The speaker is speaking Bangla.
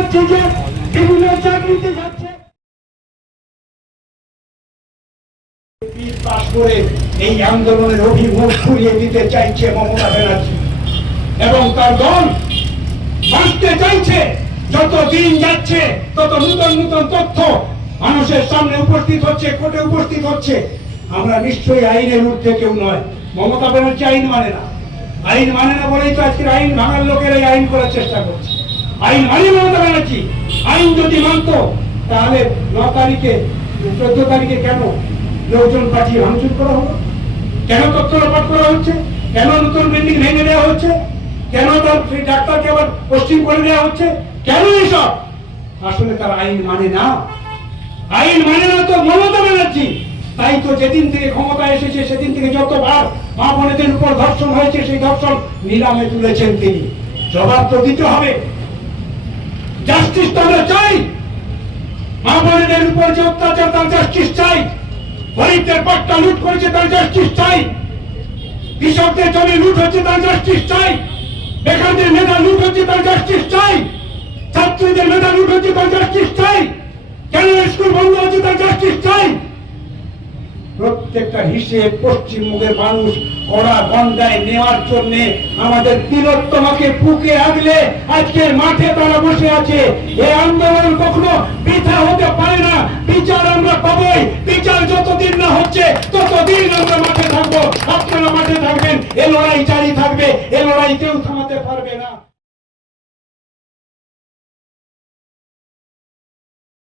হচ্ছে যে বিভিন্ন চাকরিতে যাচ্ছে। এই আন্দোলনের অভিমুখ ঘুরিয়ে দিতে চাইছে মমতা ব্যানার্জি। এবং তার দল বাঁচতে চাইছে যত দিন যাচ্ছে, তত নূতন নূতন তথ্য মানুষের সামনে উপস্থিত হচ্ছে, কোর্টে উপস্থিত হচ্ছে। আমরা নিশ্চয়ই আইনের ঊর্ধ্বে কেউ নয়। মমতা ব্যানার্জি আইন মানে না। আইন মানে না বলেই তো আজকের আইন ভাঙার লোকের এই আইন করার চেষ্টা করছে। আইন মানে মমতা ব্যানার্জি, আইন যদি মানত, তাহলে ন তারিখে, চোদ্দ তারিখে কেন লোকজন পাঠিয়ে ভাঙচুর করা হলো? কেন তথ্য লোপাট করা হচ্ছে? কেন নতুন বিল্ডিং ভেঙে দেওয়া হচ্ছে? কেন তার সেই ডাক্তারকে আবার পশ্চিম করে দেওয়া হচ্ছে? কেন এসব? আসলে তার আইন মানে না। আইন মানে না তো মমতা ব্যানার্জি। তাই তো যেদিন থেকে ক্ষমতা এসেছে, সেদিন থেকে যতবার মা বোনেদের উপর ধর্ষণ হয়েছে, সেই ধর্ষণ নিলামে তুলেছেন তিনি। জবাব তো দিতে হবে। জাস্টিস তো আমরা চাই। মা বোনেদের উপর যে অত্যাচার, তার জাস্টিস চাই। গরিবদের পাট্টা লুট করেছে, তার জাস্টিস চাই। কৃষকদের জমি লুট হচ্ছে, তার জাস্টিস চাই। বেকারদের মেধা লুট হচ্ছে, তার জাস্টিস চাই। ছাত্রীদের মেধা লুট হচ্ছে, তার জাস্টিস চাই। কেন স্কুল বন্ধ হচ্ছে, তার জাস্টিস চাই। প্রত্যেকটা হিসেব পশ্চিমবঙ্গের মানুষ কড়া গন্ডায় নেওয়ার জন্য আমাদের তিলোত্তমাকে বুকে আগলে আজকের মাঠে তারা বসে আছে। এই আন্দোলন কখনো বৃথা হতে পারে না। বিচার আমরা পাবই। বিচার যতদিন না হচ্ছে, ততদিন আমরা মাঠে থাকব। আপনারা মাঠে থাকবেন, এ লড়াই জারি থাকবে, এ লড়াই কেউ থামাতে পারবে না।